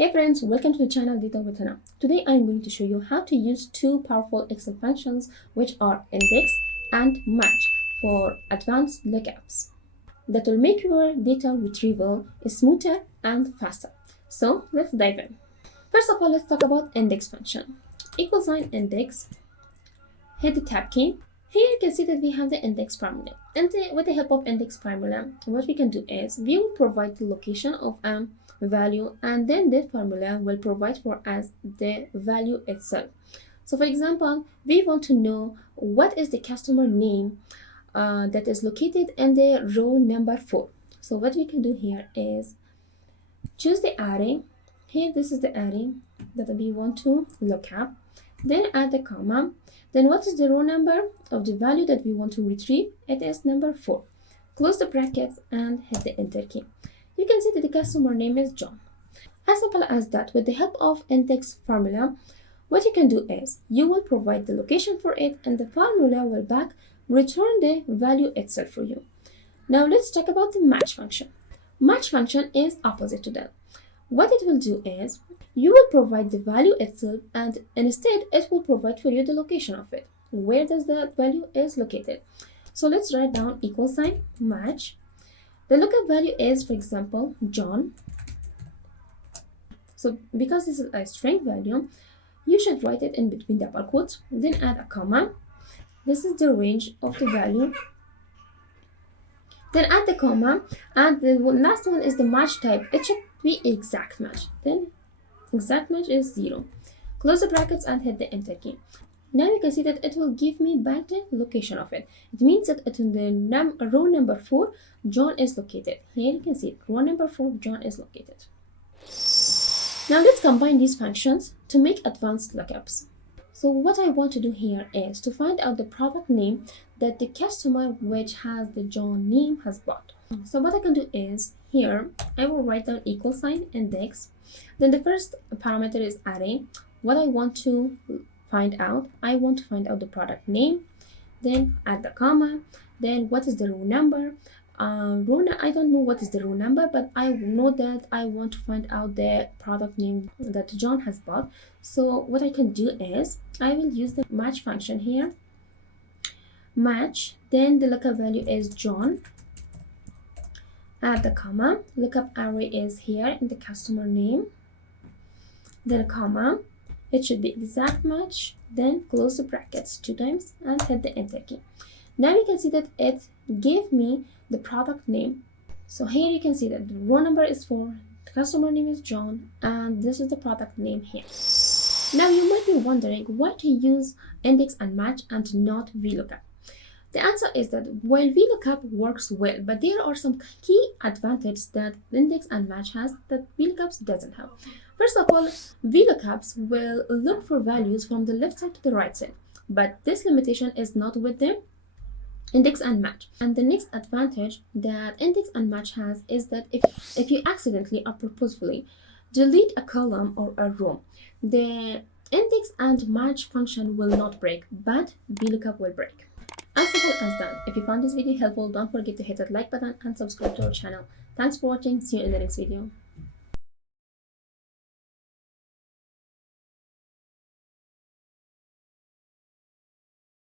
Hey friends, welcome to the channel Data with Hana. Today I'm going to show you how to use two powerful Excel functions which are index and match for advanced lookups that will make your data retrieval smoother and faster. So let's dive in. First of all, let's talk about index function. Equal sign index, hit the tab key. Here you can see that we have the index formula. And with the help of index formula, what we can do is we will provide the location of value, and then this formula will provide for us the value itself. So for example, we want to know what is the customer name that is located in the row number 4. So what we can do here is choose the array. Here this is the array that we want to look up, then add the comma. Then what is the row number of the value that we want to retrieve? It is number 4. Close the brackets and hit the enter key. You can see that the customer name is John. As simple as that. With the help of index formula, what you can do is you will provide the location for it, and the formula will back return the value itself for you. Now let's talk about the match function. Match function is opposite to that. What it will do is you will provide the value itself, and instead it will provide for you the location of it. Where does that value is located? So let's write down equal sign match. The lookup value is, for example, John. So because this is a string value, you should write it in between double quotes, then add a comma. This is the range of the value. Then add the comma, and the last one is the match type. It should be exact match. Then exact match is 0. Close the brackets and hit the enter key. Now you can see that it will give me back the location of it. It means that in the row number 4, John is located. Here you can see row number 4, John is located. Now let's combine these functions to make advanced lookups. So what I want to do here is to find out the product name that the customer which has the John name has bought. So what I can do is here I will write down equal sign index. Then the first parameter is array. What I want to find out, I want to find out the product name, then add the comma, then what is the row number. I don't know what is the row number, but I know that I want to find out the product name that John has bought. So what I can do is I will use the match function here. Match, then the lookup value is John. Add the comma. Lookup array is here in the customer name. Then a comma. It should be exact match. Then close the brackets 2 times and hit the enter key. Now you can see that it gave me the product name. So here you can see that the row number is 4, the customer name is John, and this is the product name here. Now you might be wondering why to use index and match and not VLOOKUP. The answer is that while VLOOKUP works well, but there are some key advantages that index and match has that VLOOKUPs doesn't have. First of all, VLOOKUPs will look for values from the left side to the right side, but this limitation is not with the index and match. And the next advantage that index and match has is that if you accidentally or purposefully delete a column or a row, the index and match function will not break, but VLOOKUP will break. As simple as that. If you found this video helpful, don't forget to hit that like button and subscribe to our channel. Thanks for watching. See you in the next video.